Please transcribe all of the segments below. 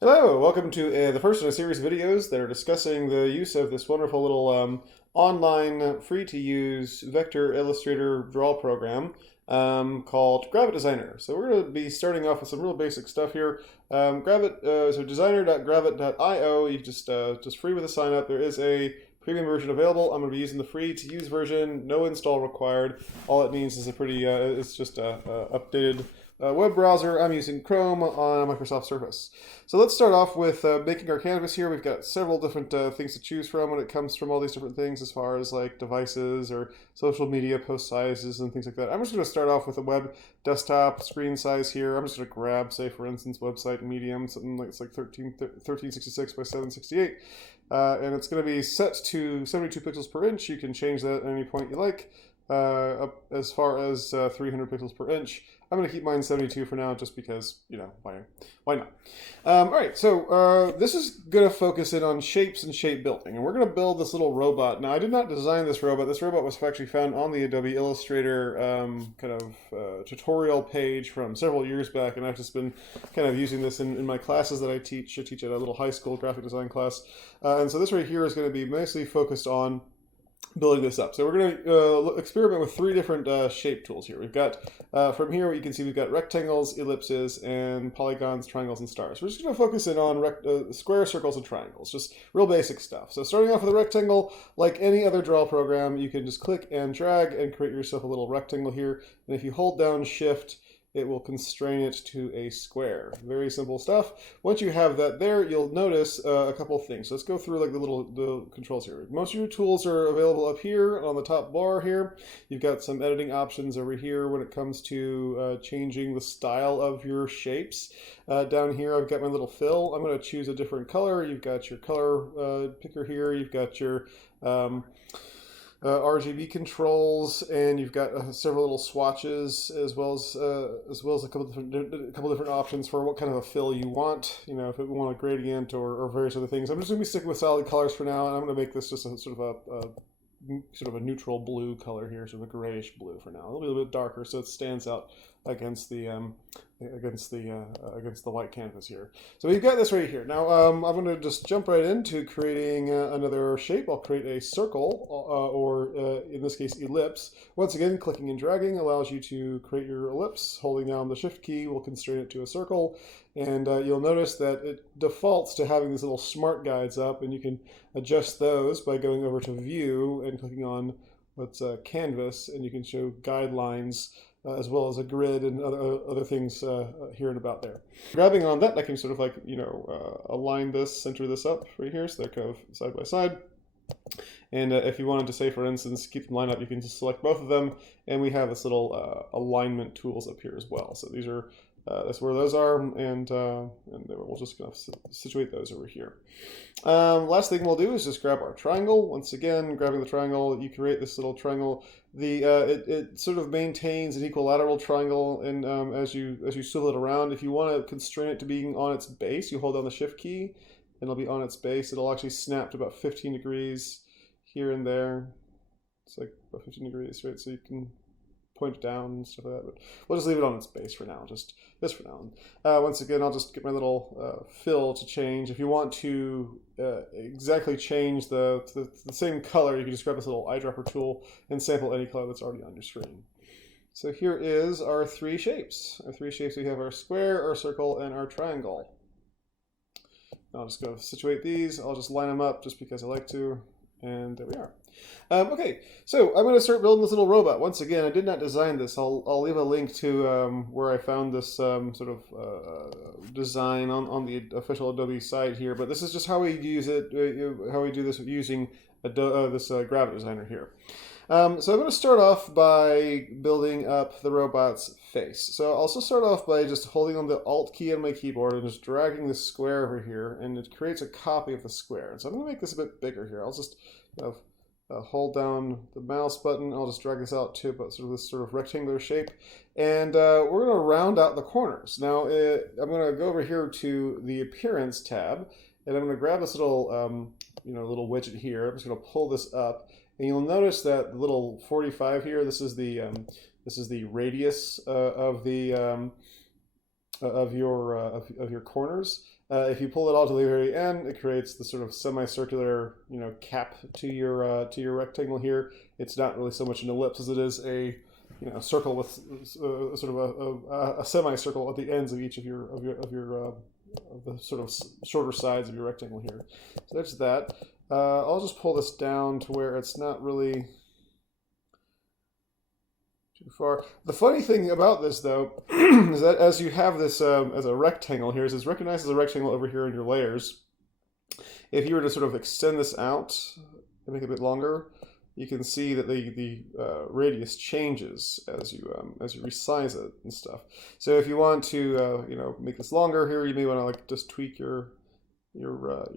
Hello, welcome to the first in a series of videos that are discussing the use of this wonderful little online free-to-use vector illustrator draw program called Gravit Designer. So we're going to be starting off with some real basic stuff here. So designer.gravit.io, you just free with a sign up. There is a premium version available. I'm going to be using the free-to-use version, no install required. All it needs is it's just a updated web browser. I'm using Chrome on a Microsoft Surface. So let's start off with making our canvas here. We've got several different things to choose from when it comes from all these different things as far as like devices or social media post sizes and things like that. I'm just going to start off with a web desktop screen size here. I'm just going to grab, say for instance, website medium, something like it's like 1366 by 768. And it's going to be set to 72 pixels per inch. You can change that at any point you like, up as far as 300 pixels per inch. I'm going to keep mine 72 for now just because, why not? All right, so this is going to focus in on shapes and shape building. And we're going to build this little robot. Now, I did not design this robot. This robot was actually found on the Adobe Illustrator tutorial page from several years back. And I've just been kind of using this in my classes that I teach. I teach at a little high school graphic design class. And so this right here is going to be mostly focused on building this up. So we're going to experiment with three different shape tools here. We've got, from here, you can see we've got rectangles, ellipses, and polygons, triangles, and stars. We're just going to focus in on squares, circles, and triangles. Just real basic stuff. So starting off with a rectangle, like any other draw program, you can just click and drag and create yourself a little rectangle here. And if you hold down Shift, it will constrain it to a square. Very simple stuff. Once you have that there, you'll notice a couple things. So let's go through like the controls here. Most of your tools are available up here on the top bar here. You've got some editing options over here when it comes to changing the style of your shapes. Down here, I've got my little fill. I'm going to choose a different color. You've got your color picker here. You've got your RGB controls, and you've got several little swatches as well as a couple different options for what kind of a fill you want. You know, if you want a gradient or various other things. I'm just going to be sticking with solid colors for now, and I'm going to make this just a sort of a neutral blue color here, sort of a grayish blue for now. A little bit darker, so it stands out against the white canvas here. So we've got this right here. Now I'm going to just jump right into creating another shape. I'll create a circle, or in this case, ellipse. Once again, clicking and dragging allows you to create your ellipse. Holding down the Shift key will constrain it to a circle. And you'll notice that it defaults to having these little smart guides up, and you can adjust those by going over to View and clicking on what's Canvas, and you can show guidelines as well as a grid and other things here and about there. Grabbing on that, I can sort of like, align this, center this up right here, so they're kind of side by side. And if you wanted to say, for instance, keep them lined up, you can just select both of them, and we have this little alignment tools up here as well. So these are that's where those are, and we'll just kind of situate those over here. Last thing we'll do is just grab our triangle. Once again, grabbing the triangle, you create this little triangle. It sort of maintains an equilateral triangle, and as you swivel it around, if you want to constrain it to being on its base, you hold down the Shift key, and it'll be on its base. It'll actually snap to about 15 degrees here and there. It's like about 15 degrees, right? So you can point down and stuff like that, but we'll just leave it on its base for now, just for now. Once again, I'll just get my little fill to change. If you want to exactly change the same color, you can just grab this little eyedropper tool and sample any color that's already on your screen. So here is our three shapes. We have our square, our circle, and our triangle. I'll just go situate these. I'll just line them up just because I like to. And there we are. Okay, so I'm going to start building this little robot. Once again, I did not design this. I'll leave a link to where I found this design on the official Adobe site here. But this is just how we use it, how we do this using this Gravit Designer here. So I'm going to start off by building up the robot's face. So I'll also start off by just holding on the Alt key on my keyboard and just dragging the square over here, and it creates a copy of the square. And so I'm going to make this a bit bigger here. I'll just hold down the mouse button. I'll just drag this out to about this rectangular shape, and we're going to round out the corners. Now I'm going to go over here to the Appearance tab, and I'm going to grab this little little widget here. I'm just going to pull this up. And you'll notice that the little 45 here, this is the radius of the of your corners. If you pull it all to the very end, it creates the sort of semicircular, cap to your rectangle here. It's not really so much an ellipse as it is a circle with sort of a semicircle at the ends of each of the sort of shorter sides of your rectangle here. So there's that. I'll just pull this down to where it's not really too far. The funny thing about this, though, is that as you have this as a rectangle here, it's recognized as a rectangle over here in your layers. If you were to sort of extend this out and make it a bit longer, you can see that the radius changes as you resize it and stuff. So if you want to make this longer here, you may want to like just tweak your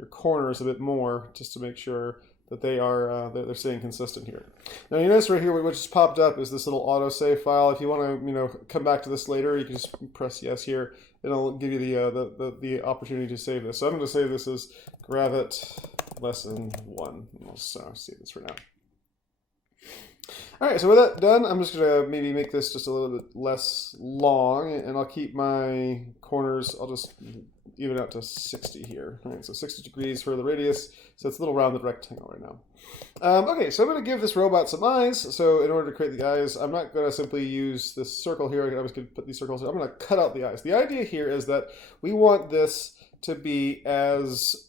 corners a bit more just to make sure that they're staying consistent here. Now you notice right here what just popped up is this little autosave file. If you want to come back to this later, you can just press yes here, and it'll give you the opportunity to save this. So I'm going to save this as Gravit lesson 1. I'll just save this for now. All right, so with that done, I'm just going to maybe make this just a little bit less long, and I'll keep my corners, I'll just even out to 60 here. All right, so 60 degrees for the radius, so it's a little rounded rectangle right now. Okay, so I'm going to give this robot some eyes. So in order to create the eyes, I'm not going to simply use this circle here. I was going to put these circles here. I'm going to cut out the eyes. The idea here is that we want this to be as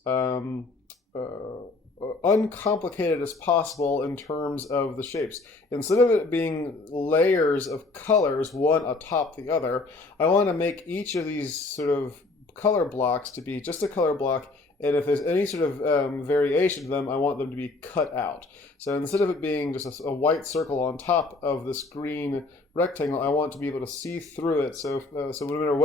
uncomplicated as possible in terms of the shapes. Instead of it being layers of colors, one atop the other, I want to make each of these sort of color blocks to be just a color block, and if there's any sort of variation to them, I want them to be cut out. So instead of it being just a white circle on top of this green rectangle, I want to be able to see through it. So so no matter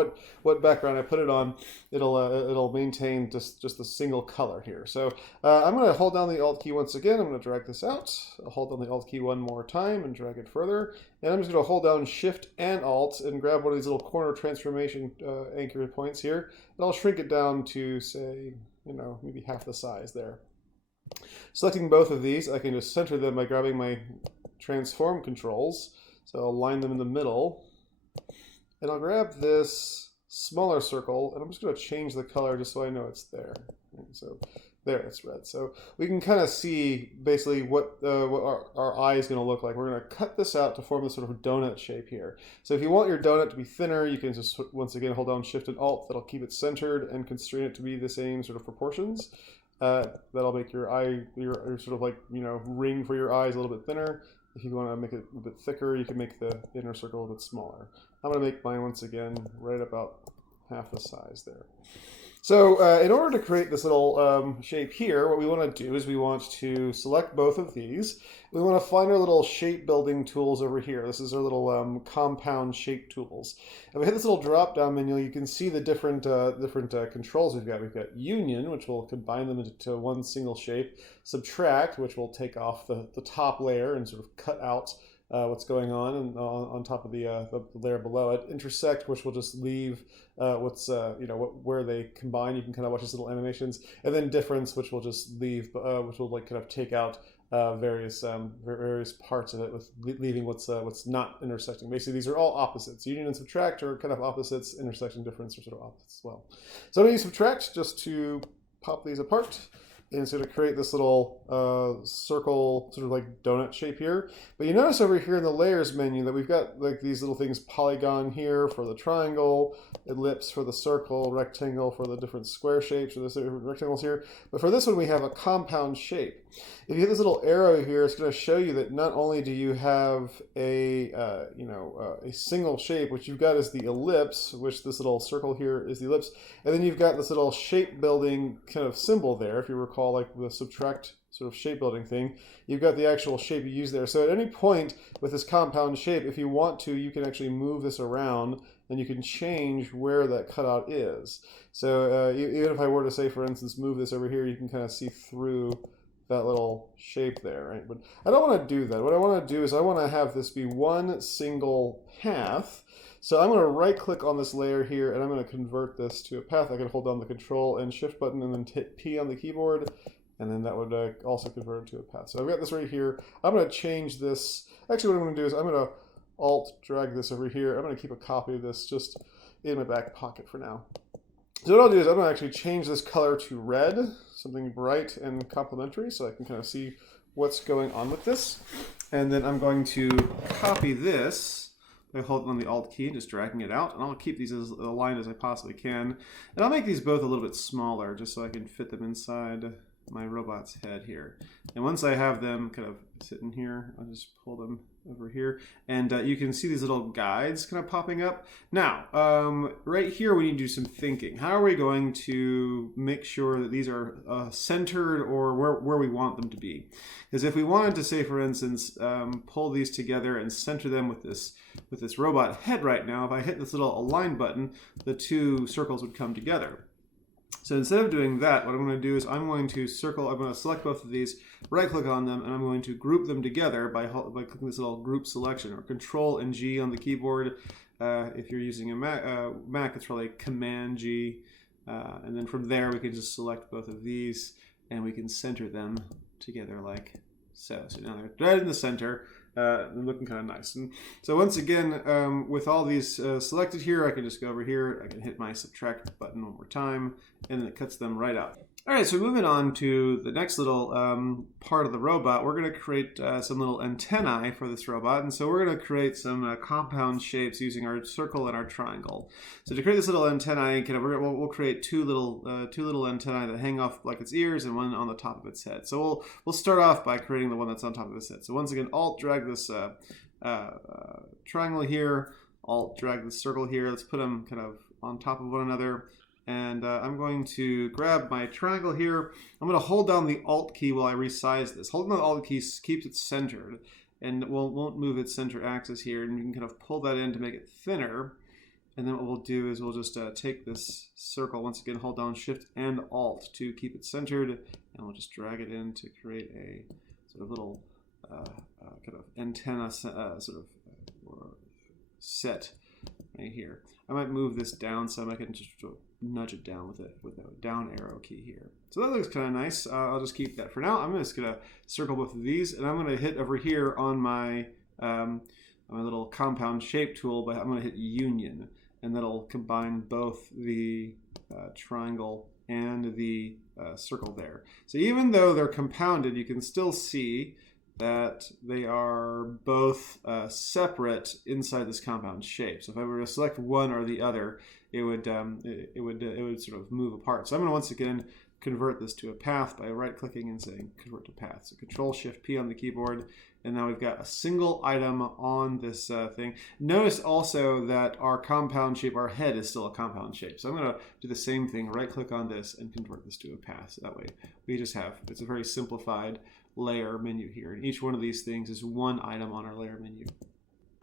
what background I put it on, it'll maintain just a single color here. So I'm going to hold down the Alt key once again. I'm going to drag this out. I'll hold down the Alt key one more time and drag it further. And I'm just going to hold down Shift and Alt and grab one of these little corner transformation anchor points here, and I'll shrink it down to, say, maybe half the size there. Selecting both of these, I can just center them by grabbing my transform controls. So I'll line them in the middle, and I'll grab this smaller circle, and I'm just going to change the color just so I know it's there. So there, it's red. So we can kind of see basically what our eye is going to look like. We're going to cut this out to form this sort of donut shape here. So if you want your donut to be thinner, you can just once again hold down Shift and Alt. That'll keep it centered and constrain it to be the same sort of proportions. That'll make your eye, your sort of like ring for your eyes a little bit thinner. If you want to make it a bit thicker, you can make the inner circle a bit smaller. I'm going to make mine once again right about half the size there. So in order to create this little shape here, what we want to do is we want to select both of these. We want to find our little shape building tools over here. This is our little compound shape tools. And we hit this little drop down menu, you can see the different controls we've got. We've got union, which will combine them into one single shape. Subtract, which will take off the top layer and sort of cut out what's going on and on top of the layer below it. Intersect, which will just leave where they combine. You can kind of watch these little animations, and then difference, which will just leave, which will like kind of take out various parts of it, with leaving what's not intersecting. Basically, these are all opposites. Union and subtract are kind of opposites. Intersection, difference are sort of opposites as well. So I'm going to use subtract just to pop these apart. And it's going to create this little circle, sort of like donut shape here. But you notice over here in the layers menu that we've got like these little things, polygon here for the triangle, ellipse for the circle, rectangle for the different square shapes, or the different rectangles here. But for this one, we have a compound shape. If you hit this little arrow here, it's going to show you that not only do you have a single shape, which you've got is the ellipse, which this little circle here is the ellipse, and then you've got this little shape building kind of symbol there. If you recall, like the subtract sort of shape building thing, you've got the actual shape you use there. So at any point with this compound shape, if you want to, you can actually move this around and you can change where that cutout is. So even if I were to say, for instance, move this over here, you can kind of see through that little shape there, right? But I don't want to do that. What I want to do is I want to have this be one single path. So I'm going to right click on this layer here, and I'm going to convert this to a path. I can hold down the Control and Shift button and then hit P on the keyboard, and then that would also convert it to a path. So I've got this right here. I'm going to change this. Actually, what I'm going to do is I'm going to Alt drag this over here. I'm going to keep a copy of this just in my back pocket for now. So what I'll do is I'm going to actually change this color to red, something bright and complementary, so I can kind of see what's going on with this. And then I'm going to copy this by holding on the Alt key and just dragging it out. And I'll keep these as aligned as I possibly can. And I'll make these both a little bit smaller just so I can fit them inside my robot's head here. And once I have them kind of sitting here, I'll just pull them over here. And you can see these little guides kind of popping up. Now, right here we need to do some thinking. How are we going to make sure that these are centered or where we want them to be? Because if we wanted to, say, for instance, pull these together and center them with this robot head right now, if I hit this little align button, the two circles would come together. So instead of doing that, what I'm going to do is I'm going to select both of these, right click on them, and I'm going to group them together by clicking this little group selection, or Control and G on the keyboard. If you're using a Mac, it's probably Command G. And then from there we can just select both of these and we can center them together like so. So now they're right in the center. Looking kind of nice. And so once again, with all these selected here, I can just go over here, I can hit my subtract button one more time, and then it cuts them right out. All right, so moving on to the next little part of the robot, we're going to create some little antennae for this robot. And so we're going to create some compound shapes using our circle and our triangle. So to create this little antennae, we'll create two little antennae that hang off like its ears and one on the top of its head. So we'll start off by creating the one that's on top of its head. So once again, Alt drag this triangle here, Alt drag this circle here. Let's put them kind of on top of one another. And I'm going to grab my triangle here. I'm going to hold down the Alt key while I resize this. Holding the Alt key keeps it centered and won't move its center axis here. And you can kind of pull that in to make it thinner. And then what we'll do is we'll just take this circle, once again, hold down Shift and Alt to keep it centered. And we'll just drag it in to create a sort of little kind of antenna sort of set right here. I might move this down some. I can just nudge it down with a down arrow key here. So that looks kind of nice. I'll just keep that for now. I'm just going to circle both of these, and I'm going to hit over here on my little compound shape tool, but I'm going to hit Union, and that'll combine both the triangle and the circle there. So even though they're compounded, you can still see that they are both separate inside this compound shape. So if I were to select one or the other, it would sort of move apart. So I'm going to once again convert this to a path by right-clicking and saying Convert to Path. So Control-Shift-P on the keyboard, and now we've got a single item on this thing. Notice also that our compound shape, our head, is still a compound shape. So I'm going to do the same thing, right-click on this, and convert this to a path. So that way we just have, it's a very simplified layer menu here, and each one of these things is one item on our layer menu.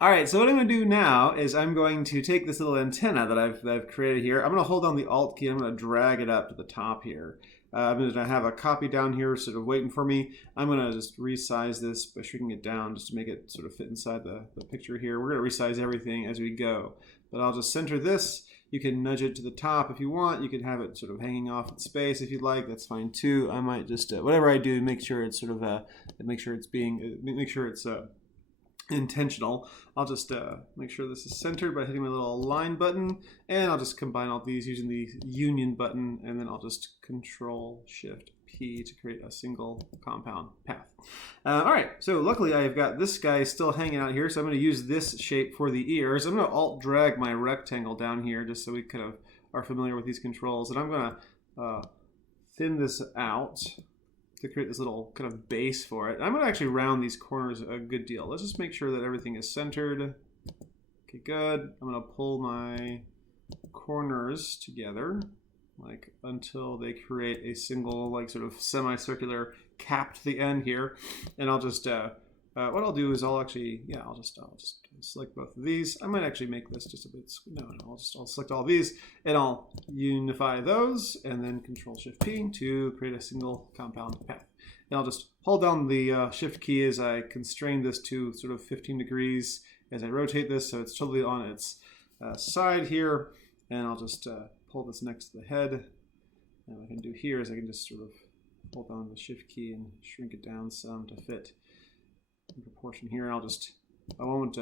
All right, so what I'm going to do now is I'm going to take this little antenna that I've created here. I'm going to hold down the Alt key. I'm going to drag it up to the top here. I'm going to have a copy down here sort of waiting for me. I'm going to just resize this by shrinking it down just to make it sort of fit inside the picture here. We're going to resize everything as we go, but I'll just center this. You can nudge it to the top if you want. You can have it sort of hanging off in space if you'd like. That's fine too. I might just whatever I do, make sure it's sort of make sure it's intentional. I'll just make sure this is centered by hitting my little align button, and I'll just combine all these using the Union button, and then I'll just Control-Shift-P to create a single compound path. All right, so luckily I've got this guy still hanging out here, so I'm going to use this shape for the ears. I'm going to Alt drag my rectangle down here just so we kind of are familiar with these controls, and I'm going to thin this out to create this little kind of base for it. I'm going to actually round these corners a good deal. Let's just make sure that everything is centered. Okay, good. I'm going to pull my corners together like until they create a single like sort of semicircular cap to the end here. And I'll just what I'll do is I'll just select both of these. I might actually make this just a bit, I'll select all these and I'll unify those and then Control-Shift-P to create a single compound path. And I'll just hold down the Shift key as I constrain this to sort of 15 degrees as I rotate this so it's totally on its side here. And I'll just pull this next to the head. And what I can do here is I can just sort of hold down the Shift key and shrink it down some to fit in proportion here. I won't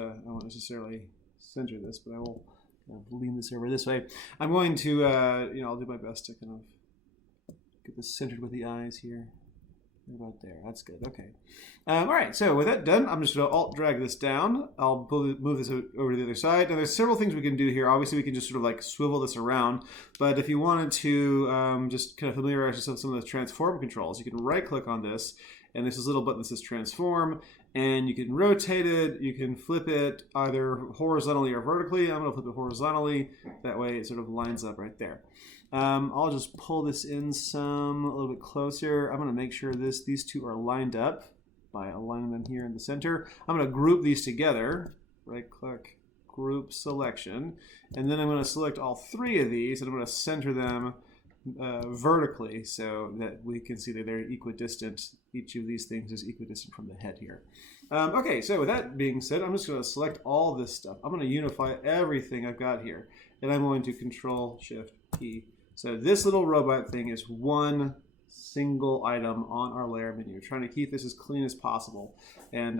necessarily center this, but I will kind of lean this over this way. I'm going to, you know, I'll do my best to kind of get this centered with the eyes here. About there. That's good. Okay. All right. So with that done, I'm just going to alt drag this down. I'll move this over to the other side. Now there's several things we can do here. Obviously, we can just sort of like swivel this around. But if you wanted to just kind of familiarize yourself with some of the transform controls, you can right click on this. And there's this little button that says transform. And you can rotate it. You can flip it either horizontally or vertically. I'm going to flip it horizontally. That way it sort of lines up right there. I'll just pull this in a little bit closer. I'm going to make sure these two are lined up by aligning them here in the center. I'm going to group these together. Right click, group selection. And then I'm going to select all three of these and I'm going to center them vertically so that we can see that they're equidistant. Each of these things is equidistant from the head here. Okay, so with that being said, I'm just going to select all this stuff. I'm going to unify everything I've got here. And I'm going to Control Shift P. So this little robot thing is one single item on our layer menu. We're trying to keep this as clean as possible and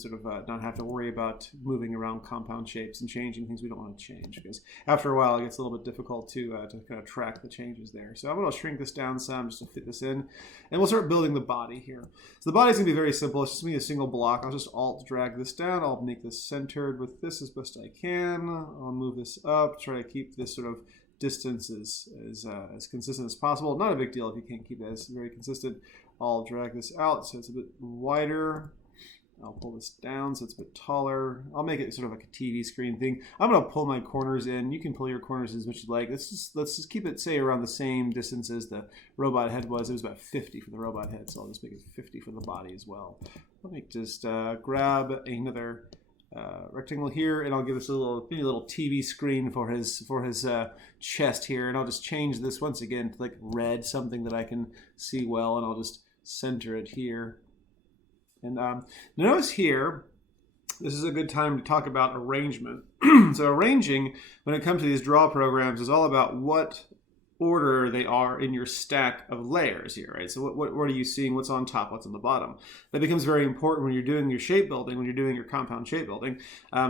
sort of not have to worry about moving around compound shapes and changing things we don't want to change, because after a while it gets a little bit difficult to kind of track the changes there. So I'm going to shrink this down some just to fit this in, and we'll start building the body here. So the body's going to be very simple. It's just going to be a single block. I'll just alt drag this down. I'll make this centered with this as best I can. I'll move this up, try to keep this sort of distance as consistent as possible. Not a big deal if you can't keep that as very consistent. I'll drag this out so it's a bit wider. I'll pull this down so it's a bit taller. I'll make it sort of like a TV screen thing. I'm going to pull my corners in. You can pull your corners as much as you like. Let's just keep it, say, around the same distance as the robot head was. It was about 50 for the robot head, so I'll just make it 50 for the body as well. Let me just grab another rectangle here, and I'll give this maybe a little TV screen for his chest here, and I'll just change this once again to like red, something that I can see well, and I'll just center it here. And notice here, this is a good time to talk about arrangement. So arranging, when it comes to these draw programs, is all about what order they are in your stack of layers here, right? So what are you seeing? What's on top? What's on the bottom? That becomes very important when you're doing your shape building, when you're doing your compound shape building.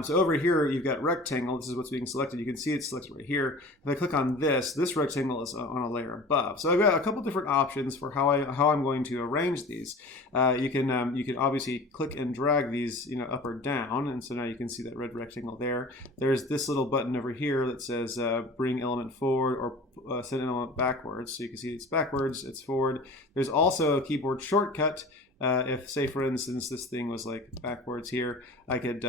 So over here, you've got rectangle. This is what's being selected. You can see it's selected right here. If I click on this rectangle is on a layer above. So I've got a couple different options for how I'm going to arrange these. You can obviously click and drag these, up or down, and so now you can see that red rectangle there. There's this little button over here that says bring element forward or send an element backwards. So you can see it's backwards, it's forward. There's also a keyboard shortcut. If, say, for instance, this thing was like backwards here, I could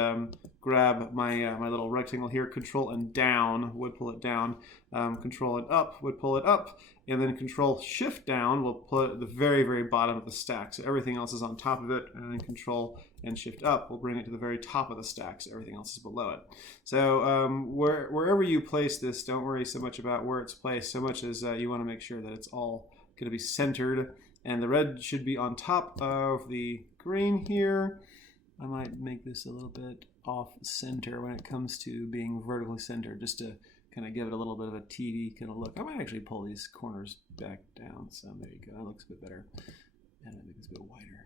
grab my my little rectangle here, Control and down would pull it down, Control and up would pull it up, and then Control Shift down will pull it at the very, very bottom of the stack. So everything else is on top of it, and then Control and Shift up will bring it to the very top of the stack, so everything else is below it. So wherever you place this, don't worry so much about where it's placed, so much as you want to make sure that it's all going to be centered. And the red should be on top of the green here. I might make this a little bit off center when it comes to being vertically centered, just to kind of give it a little bit of a TV kind of look. I might actually pull these corners back down some. There you go. That looks a bit better. And I make this a bit wider.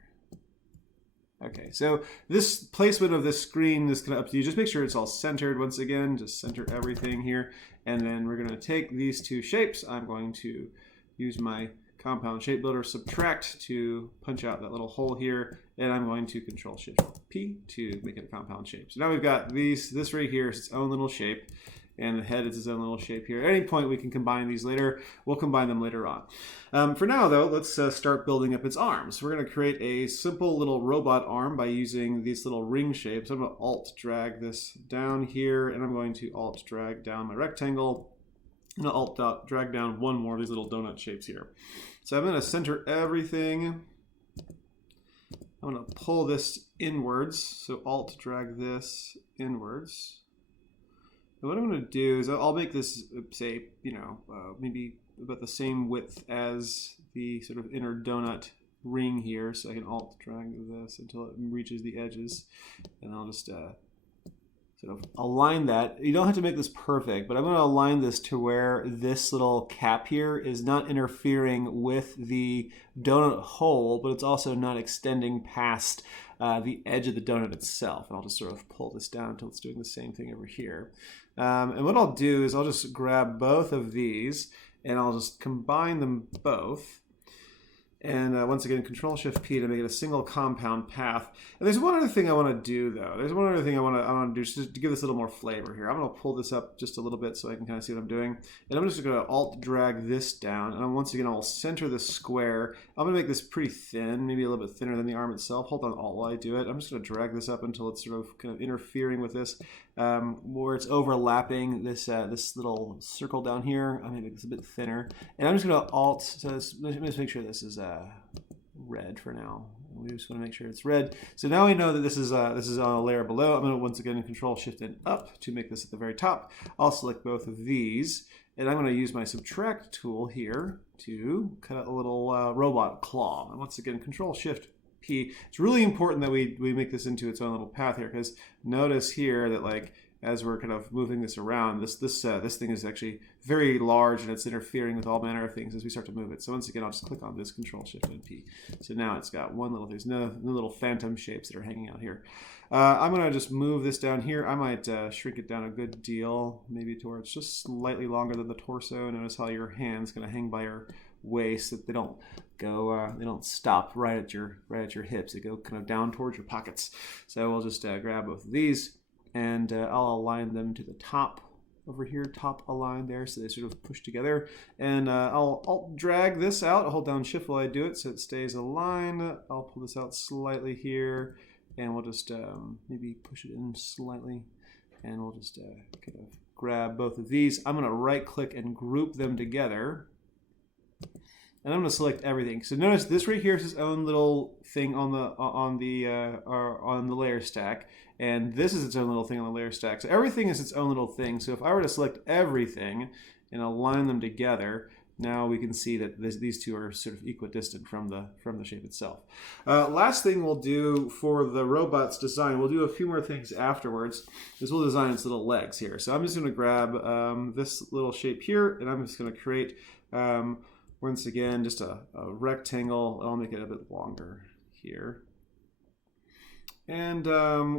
Okay, so this placement of this screen is kind of up to you. Just make sure it's all centered once again. Just center everything here. And then we're going to take these two shapes. I'm going to use my compound shape builder subtract to punch out that little hole here, and I'm going to Control Shift P to make it a compound shape. So now we've got this right here is its own little shape, and the head is its own little shape here. At any point we can combine these later. We'll combine them later on. For now though, let's start building up its arms. We're going to create a simple little robot arm by using these little ring shapes. I'm going to alt drag this down here, and I'm going to alt drag down my rectangle. I'm going to alt drag down one more of these little donut shapes here. So I'm going to center everything. I'm going to pull this inwards. So alt drag this inwards. And what I'm going to do is I'll make this, say, maybe about the same width as the sort of inner donut ring here. So I can alt drag this until it reaches the edges. And I'll just sort of align that. You don't have to make this perfect, but I'm going to align this to where this little cap here is not interfering with the donut hole, but it's also not extending past the edge of the donut itself. And I'll just sort of pull this down until it's doing the same thing over here. And what I'll do is I'll just grab both of these and I'll just combine them both. And once again, Control-Shift-P to make it a single compound path. And there's one other thing I want to do, though. There's one other thing I want to do just to give this a little more flavor here. I'm going to pull this up just a little bit so I can kind of see what I'm doing. And I'm just going to Alt-drag this down. And once again, I'll center the square. I'm going to make this pretty thin, maybe a little bit thinner than the arm itself. Hold on Alt while I do it. I'm just going to drag this up until it's sort of kind of interfering with this, where it's overlapping this this little circle down here. I'm going to make this a bit thinner. And I'm just going to Alt, so let's just make sure this is red for now. We just want to make sure it's red. So now we know that this is on a layer below. I'm going to once again Control-Shift and up to make this at the very top. I'll select both of these, and I'm going to use my Subtract tool here to cut out a little robot claw. And once again, Control-Shift-P. It's really important that we make this into its own little path here, because notice here that like as we're kind of moving this around, this thing is actually very large and it's interfering with all manner of things as we start to move it. So once again, I'll just click on this, Control-Shift and P. So now it's got one little, there's no little phantom shapes that are hanging out here. I'm going to just move this down here. I might shrink it down a good deal, maybe to where it's just slightly longer than the torso. Notice how your hand's going to hang by your waist, that they don't go, they don't stop right at your hips. They go kind of down towards your pockets. So we'll just grab both of these. And I'll align them to the top over here, top align there, so they sort of push together. And I'll drag this out. I'll hold down Shift while I do it so it stays aligned. I'll pull this out slightly here, and we'll just maybe push it in slightly. And we'll just kind of grab both of these. I'm going to right-click and group them together. And I'm going to select everything. So notice this right here is its own little thing on the layer stack, and this is its own little thing on the layer stack. So everything is its own little thing. So if I were to select everything and align them together, now we can see that these two are sort of equidistant from the shape itself. Last thing we'll do for the robot's design, we'll do a few more things afterwards, is we'll design its little legs here. So I'm just going to grab this little shape here, and I'm just going to create once again, just a rectangle. I'll make it a bit longer here. And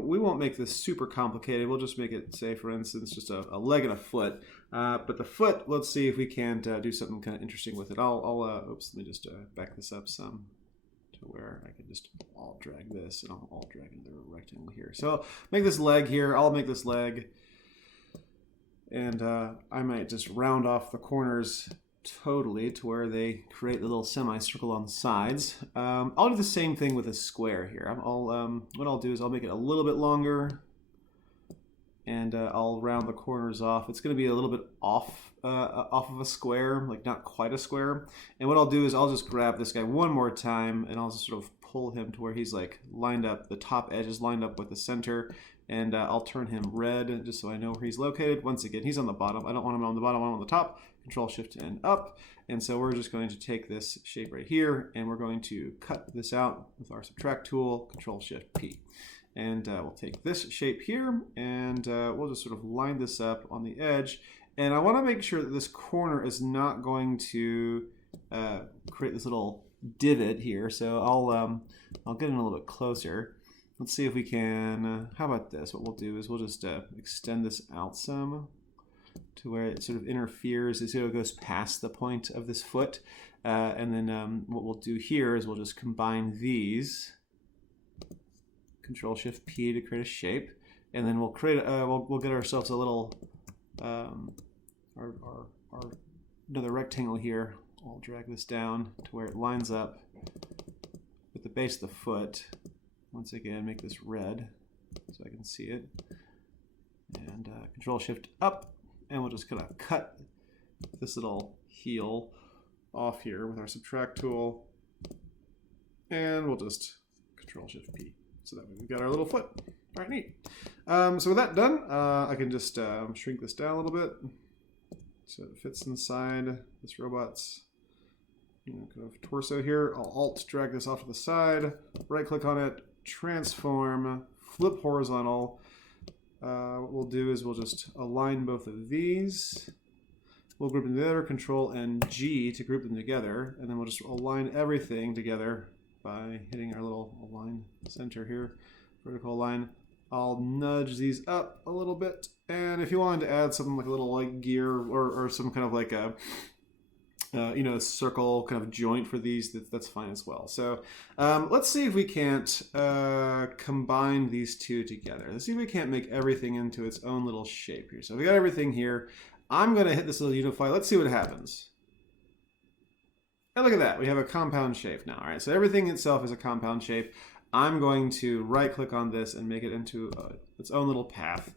we won't make this super complicated. We'll just make it, say, for instance, just a leg and a foot. But the foot, let's see if we can't do something kind of interesting with it. Oops, let me just back this up some to where I can just Alt drag this, and I'll Alt drag another rectangle here. So I'll make this leg here. I'll make this leg. And I might just round off the corners totally to where they create the little semicircle on the sides. I'll do the same thing with a square here. What I'll do is I'll make it a little bit longer, and I'll round the corners off. It's going to be a little bit off of a square, like not quite a square. And what I'll do is I'll just grab this guy one more time, and I'll just sort of pull him to where he's like lined up, the top edge is lined up with the center. And I'll turn him red just so I know where he's located. Once again, he's on the bottom. I don't want him on the bottom, I want him on the top. Control-Shift and up. And so we're just going to take this shape right here, and we're going to cut this out with our Subtract tool, Control-Shift-P. And we'll take this shape here, and we'll just sort of line this up on the edge. And I want to make sure that this corner is not going to create this little divot here. So I'll get in a little bit closer. Let's see if we can, how about this? What we'll do is we'll just extend this out some to where it sort of interferes, so it goes past the point of this foot. And then what we'll do here is we'll just combine these, Control-Shift-P to create a shape. And then we'll create, we'll get ourselves a little, another rectangle here. I'll drag this down to where it lines up with the base of the foot. Once again, make this red so I can see it. And Control-Shift up, and we'll just kind of cut this little heel off here with our Subtract tool. And we'll just Control-Shift-P. So that way we've got our little foot. All right, neat. So with that done, I can just shrink this down a little bit so it fits inside this robot's kind of torso here. I'll Alt drag this off to the side, right click on it, transform, flip horizontal. What we'll do is we'll just align both of these. We'll group them together, Control and G to group them together, and then we'll just align everything together by hitting our little line center here, vertical line. I'll nudge these up a little bit, and if you wanted to add something like a little like gear or some kind of like a circle kind of joint for these, that's fine as well. So let's see if we can't combine these two together. Let's see if we can't make everything into its own little shape here. So we got everything here. I'm going to hit this little unify. Let's see what happens. And look at that. We have a compound shape now. All right, so everything itself is a compound shape. I'm going to right click on this and make it into its own little path.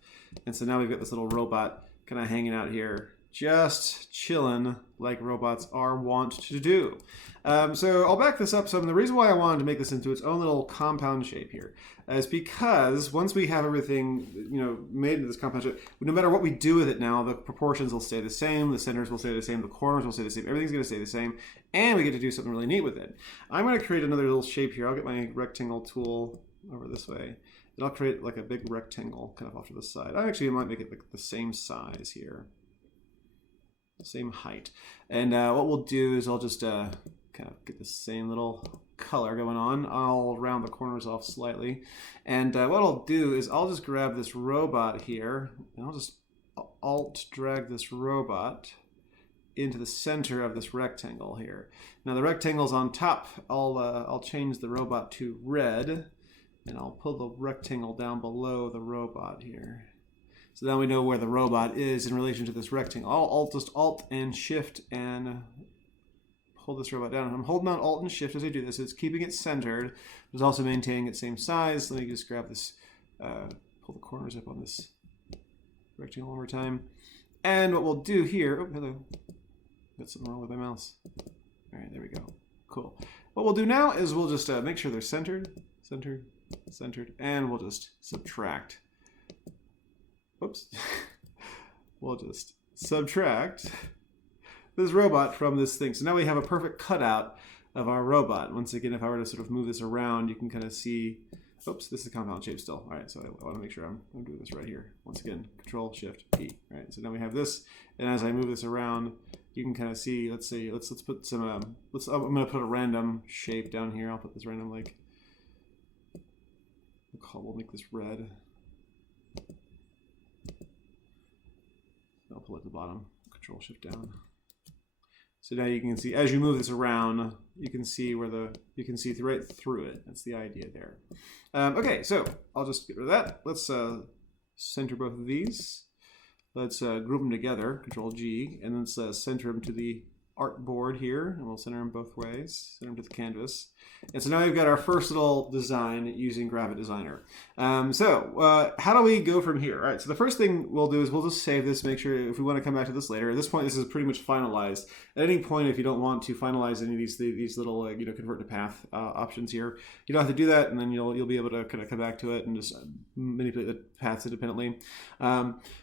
And so now we've got this little robot kind of hanging out here, just chilling like robots are wont to do. So I'll back this up some. The reason why I wanted to make this into its own little compound shape here is because once we have everything made into this compound shape, no matter what we do with it now, the proportions will stay the same, the centers will stay the same, the corners will stay the same, everything's going to stay the same, and we get to do something really neat with it. I'm going to create another little shape here. I'll get my rectangle tool over this way, and I'll create like a big rectangle kind of off to the side. I actually might make it like the same size here. Same height. And what we'll do is I'll just kind of get the same little color going on. I'll round the corners off slightly. And what I'll do is I'll just grab this robot here, and I'll just alt drag this robot into the center of this rectangle here. Now the rectangle's on top. I'll change the robot to red, and I'll pull the rectangle down below the robot here. So now we know where the robot is in relation to this rectangle. I'll just Alt and Shift and pull this robot down. I'm holding on Alt and Shift as I do this. It's keeping it centered. It's also maintaining its same size. Let me just grab this, pull the corners up on this rectangle one more time. And what we'll do here, oh, hello. Got something wrong with my mouse. All right, there we go. Cool. What we'll do now is we'll just make sure they're centered, centered, centered, and we'll just subtract. Whoops. We'll just subtract this robot from this thing. So now we have a perfect cutout of our robot. Once again, if I were to sort of move this around, you can kind of see, oops, this is a compound shape still. All right, so I want to make sure I'm doing this right here. Once again, Control Shift P. All right, so now we have this, and as I move this around, you can kind of see. Let's see, let's put some. I'm going to put a random shape down here. I'll put this random like. We'll make this red. I'll pull it to the bottom, Control Shift down. So now you can see, as you move this around, you can see you can see right through it. That's the idea there. Okay, so I'll just get rid of that. Let's center both of these. Let's group them together, Control G, and let's center them to the artboard here, and we'll center them both ways, center them to the canvas. And so now we've got our first little design using Gravit Designer. So how do we go from here? All right, so the first thing we'll do is we'll just save this, make sure if we want to come back to this later. At this point, this is pretty much finalized. At any point, if you don't want to finalize any of these little convert to path options here, you don't have to do that, and then you'll be able to kind of come back to it and just manipulate the paths independently.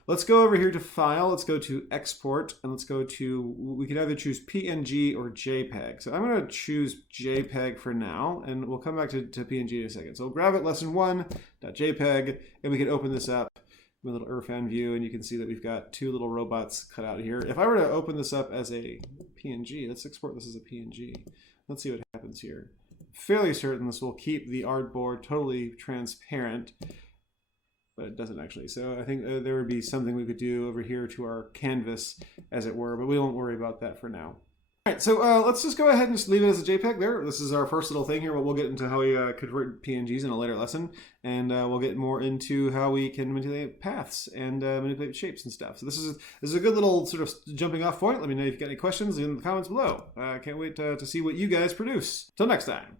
Let's go over here to File. Let's go to Export, and let's go to, we can either choose PNG or JPEG. So I'm going to choose JPEG for now, and we'll come back to PNG in a second. So we'll grab it, lesson 1.jpg, and we can open this up with a little Irfan view, and you can see that we've got two little robots cut out here. If I were to open this up as a PNG, let's export this as a PNG. Let's see what happens here. Fairly certain this will keep the artboard totally transparent, but it doesn't actually. So I think there would be something we could do over here to our canvas, as it were, but we won't worry about that for now. All right, so let's just go ahead and just leave it as a JPEG there. This is our first little thing here. We'll get into how we convert PNGs in a later lesson, and we'll get more into how we can manipulate paths and manipulate shapes and stuff. So this is a good little sort of jumping off point. Let me know if you've got any questions in the comments below. Can't wait to see what you guys produce. Till next time.